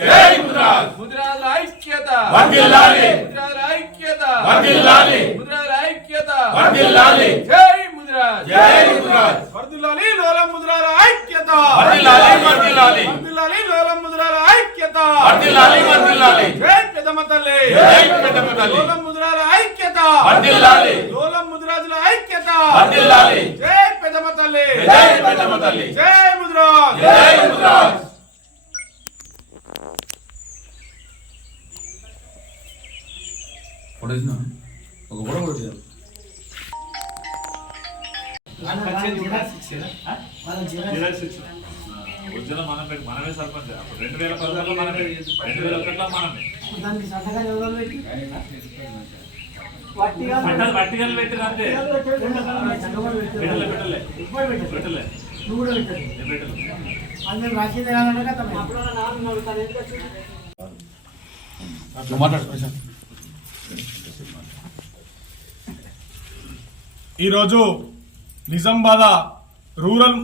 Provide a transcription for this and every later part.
జై ముద్రాజ్. ముద్రాల ఐక్యత వర్ధిల్లాలి. ముద్రాల ఐక్యత వర్ధిల్లాలి. ముద్రాల ఐక్యత వర్ధిల్లాలి. జై ముద్రాజ్. జై ముద్రాజ్. వర్ధిల్లాలి లోలం ముద్రాల ఐక్యత వర్ధిల్లాలి. వర్ధిల్లాలి. వర్ధిల్లాలి లోలం ముద్రాల ఐక్యత వర్ధిల్లాలి. వర్ధిల్లాలి. జై పెద్దమ్మ తల్లి. జై పెద్దమ్మ తల్లి. లోలం ముద్రాల ఐక్యత వర్ధిల్లాలి. లోలం ముద్రాజుల ఐక్యత వర్ధిల్లాలి. జై పెద్దమ్మ తల్లి. జై పెద్దమ్మ తల్లి. జై ముద్రాజ్. జై ముద్రాజ్. ఒక గొడవ కొట్టారు. మనమే సర్పంచ్. 2016లో మనమే, 2001లో మనమే. పట్టికలు పెట్టిన అంతే. పెట్టలే. ఈరోజు నిజామాబాద్ రూరల్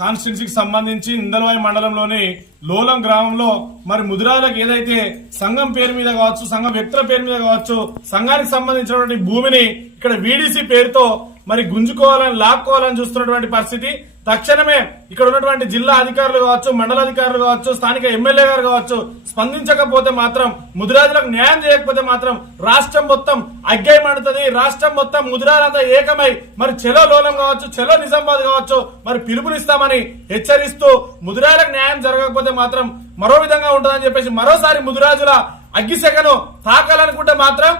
కాన్స్టిట్యున్సీకి సంబంధించి ఇందలవాయి మండలంలోని లోలం గ్రామంలో మరి ముదిరాలకు ఏదైతే సంఘం పేరు మీద కావచ్చు, సంఘం వ్యక్తుల పేరు మీద కావచ్చు, సంఘానికి సంబంధించినటువంటి భూమిని ఇక్కడ వీడీసీ పేరుతో మరి గుంజుకోవాలని, లాక్కోవాలని చూస్తున్నటువంటి పరిస్థితి. తక్షణమే ఇక్కడ ఉన్నటువంటి జిల్లా అధికారులు కావచ్చు, మండల అధికారులు కావచ్చు, స్థానిక ఎమ్మెల్యే గారు కావచ్చు స్పందించకపోతే మాత్రం, ముదిరాజులకు న్యాయం చేయకపోతే మాత్రం రాష్ట్రం మొత్తం అగ్గై మండుతుంది. రాష్ట్రం మొత్తం ముదిరాజులంతా ఏకమై మరి చెలో లోలం కావచ్చు, చెలో నిజామాబాద్ కావచ్చు మరి పిలుపునిస్తామని హెచ్చరిస్తూ, ముదిరాజులకు న్యాయం జరగకపోతే మాత్రం మరో విధంగా ఉంటుందని చెప్పేసి మరోసారి ముదిరాజుల అగ్గిసెగను తాకాలనుకుంటే మాత్రం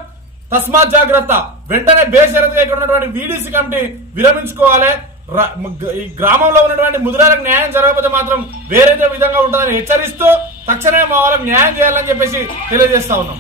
తస్మాత్ జాగ్రత్త. వెంటనే బేషరతుగా ఇక్కడ ఉన్నటువంటి వీడీసీ కమిటీ విరమించుకోవాలి. ఈ గ్రామంలో ఉన్నటువంటి ముదిరాలకు న్యాయం జరగకపోతే మాత్రం వేరే విధంగా ఉంటుందని హెచ్చరిస్తూ తక్షణమే మా వాళ్ళకి న్యాయం చేయాలని చెప్పేసి తెలియజేస్తా ఉన్నాం.